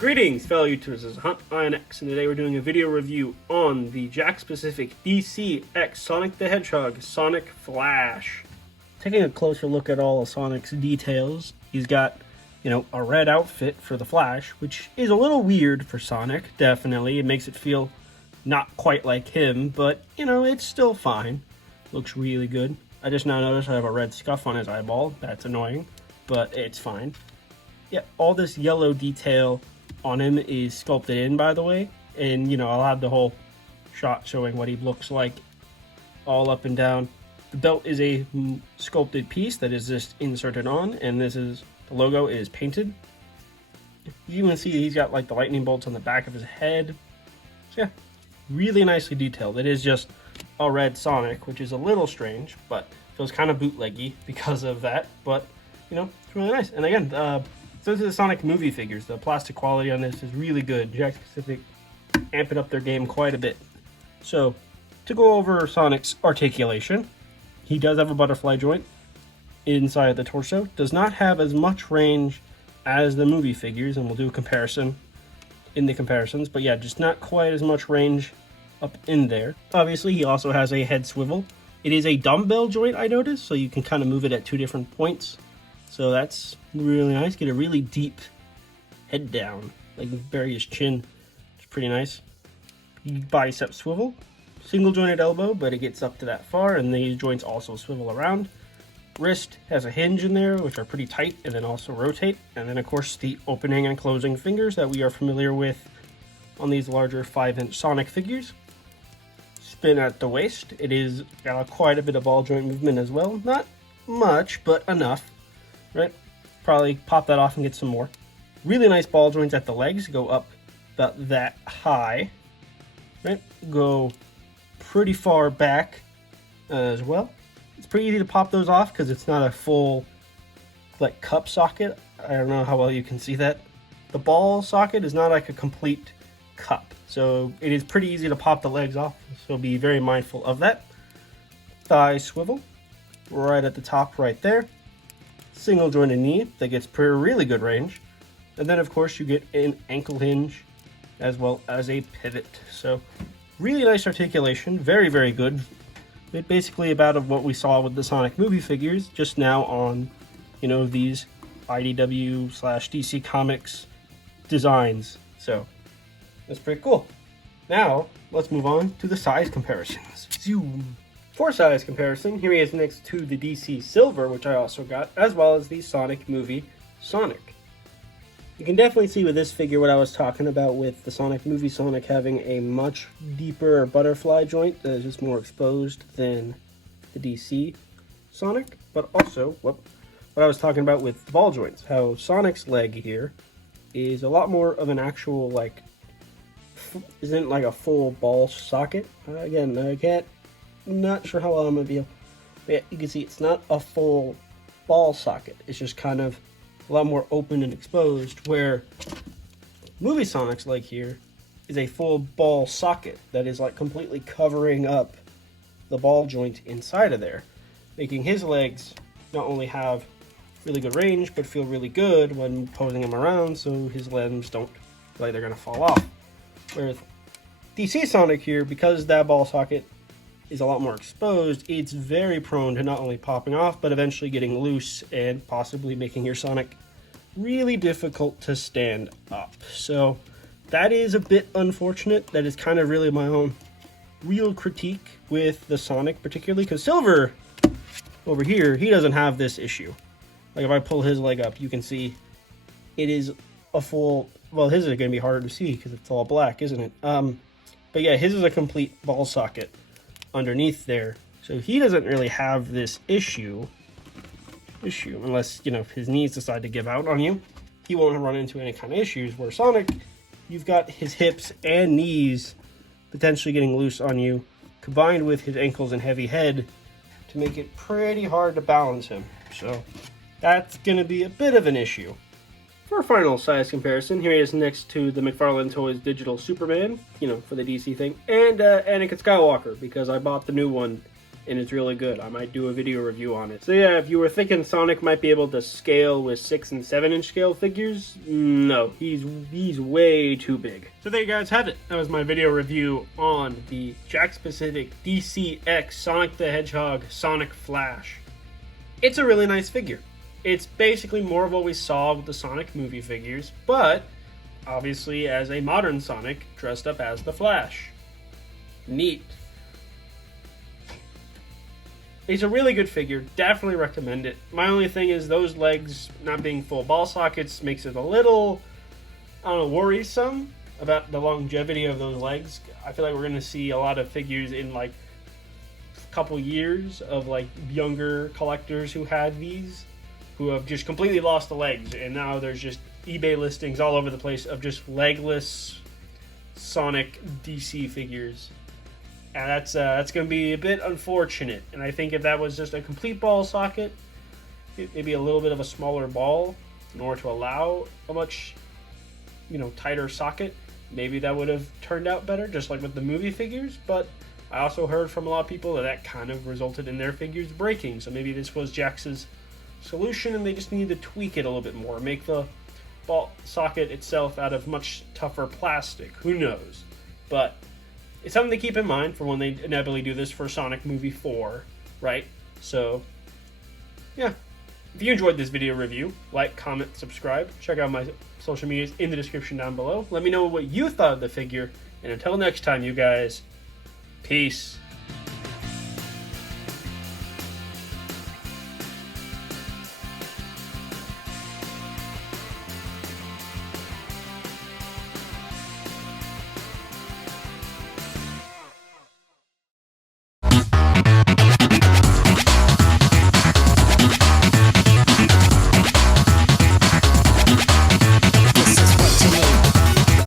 Greetings, fellow YouTubers. This is Hunt INX, and today we're doing a video review on the Jakks specific DC X Sonic the Hedgehog Sonic Flash. Taking a closer look at all of Sonic's details, he's got, a red outfit for the Flash, which is a little weird for Sonic, definitely. It makes it feel not quite like him, but, it's still fine. Looks really good. I just now noticed I have a red scuff on his eyeball. That's annoying, but it's fine. Yeah, all this yellow detail on him is sculpted in, by the way, and I'll have the whole shot showing what he looks like all up and down. The belt is a sculpted piece that is just inserted on, and the logo is painted. You can see he's got like the lightning bolts on the back of his head. So yeah, really nicely detailed. It is just a red Sonic, which is a little strange, but feels kind of bootleggy because of that, but it's really nice. And again, so this is the Sonic movie figures. The plastic quality on this is really good. Jakks Pacific amping up their game quite a bit. So, to go over Sonic's articulation, he does have a butterfly joint inside the torso. Does not have as much range as the movie figures, and we'll do a comparison in the comparisons. But yeah, just not quite as much range up in there. Obviously, he also has a head swivel. It is a dumbbell joint, I noticed, so you can kind of move it at two different points. So that's really nice. Get a really deep head down, like bury his chin. It's pretty nice. Bicep swivel, single jointed elbow, but it gets up to that far, and these joints also swivel around. Wrist has a hinge in there, which are pretty tight, and then also rotate. And then of course the opening and closing fingers that we are familiar with on these larger 5-inch Sonic figures. Spin at the waist. It is got quite a bit of ball joint movement as well. Not much, but enough. Right, probably pop that off and get some more. Really nice ball joints at the legs, go up about that high. Right, go pretty far back as well. It's pretty easy to pop those off because it's not a full like cup socket. I don't know how well you can see that. The ball socket is not like a complete cup, so it is pretty easy to pop the legs off. So be very mindful of that. Thigh swivel, right at the top, right there. Single jointed knee that gets really good range, and then of course you get an ankle hinge as well as a pivot. So really nice articulation, very good. It basically about what we saw with the Sonic movie figures, just now on these IDW/DC Comics designs. So that's pretty cool. Now let's move on to the size comparisons. Zoom. For size comparison, here he is next to the DC Silver, which I also got, as well as the Sonic movie Sonic. You can definitely see with this figure what I was talking about with the Sonic movie Sonic having a much deeper butterfly joint that is just more exposed than the DC Sonic, but also what I was talking about with the ball joints, how Sonic's leg here is a lot more of an actual, isn't like a full ball socket. Again, not sure how well I'm going to be able, but yeah, you can see it's not a full ball socket. It's just kind of a lot more open and exposed, where movie Sonic's leg here is a full ball socket that is like completely covering up the ball joint inside of there, making his legs not only have really good range, but feel really good when posing him around, so his limbs don't feel like they're going to fall off. Whereas DC Sonic here, because that ball socket is a lot more exposed, it's very prone to not only popping off, but eventually getting loose and possibly making your Sonic really difficult to stand up. So that is a bit unfortunate. That is kind of really my own real critique with the Sonic, particularly because Silver over here, he doesn't have this issue. Like if I pull his leg up, you can see it is a full, well, his is going to be harder to see because it's all black, isn't it? But yeah, his is a complete ball socket underneath there, so he doesn't really have this issue unless his knees decide to give out on you. He won't run into any kind of issues, where Sonic, you've got his hips and knees potentially getting loose on you, combined with his ankles and heavy head, to make it pretty hard to balance him. So that's gonna be a bit of an issue. For a final size comparison, here he is next to the McFarlane Toys Digital Superman, for the DC thing, and Anakin Skywalker, because I bought the new one and it's really good. I might do a video review on it. So yeah, if you were thinking Sonic might be able to scale with 6 and 7 inch scale figures, no, he's way too big. So there you guys have it. That was my video review on the Jakks Pacific DCX Sonic the Hedgehog Sonic Flash. It's a really nice figure. It's basically more of what we saw with the Sonic movie figures, but obviously as a modern Sonic dressed up as the Flash. Neat. It's a really good figure. Definitely recommend it. My only thing is those legs not being full ball sockets makes it a little, I don't know, worrisome about the longevity of those legs. I feel like we're going to see a lot of figures in like a couple years of like younger collectors who had these, who have just completely lost the legs, and now there's just eBay listings all over the place of just legless Sonic DC figures. And that's going to be a bit unfortunate. And I think if that was just a complete ball socket, maybe a little bit of a smaller ball in order to allow a much, tighter socket, maybe that would have turned out better, just like with the movie figures. But I also heard from a lot of people that kind of resulted in their figures breaking. So maybe this was Jakks' solution, and they just need to tweak it a little bit more, make the ball socket itself out of much tougher plastic. Who knows? But it's something to keep in mind for when they inevitably do this for Sonic Movie 4, right? So, yeah. If you enjoyed this video review, like, comment, subscribe. Check out my social medias in the description down below. Let me know what you thought of the figure. And until next time, you guys, peace.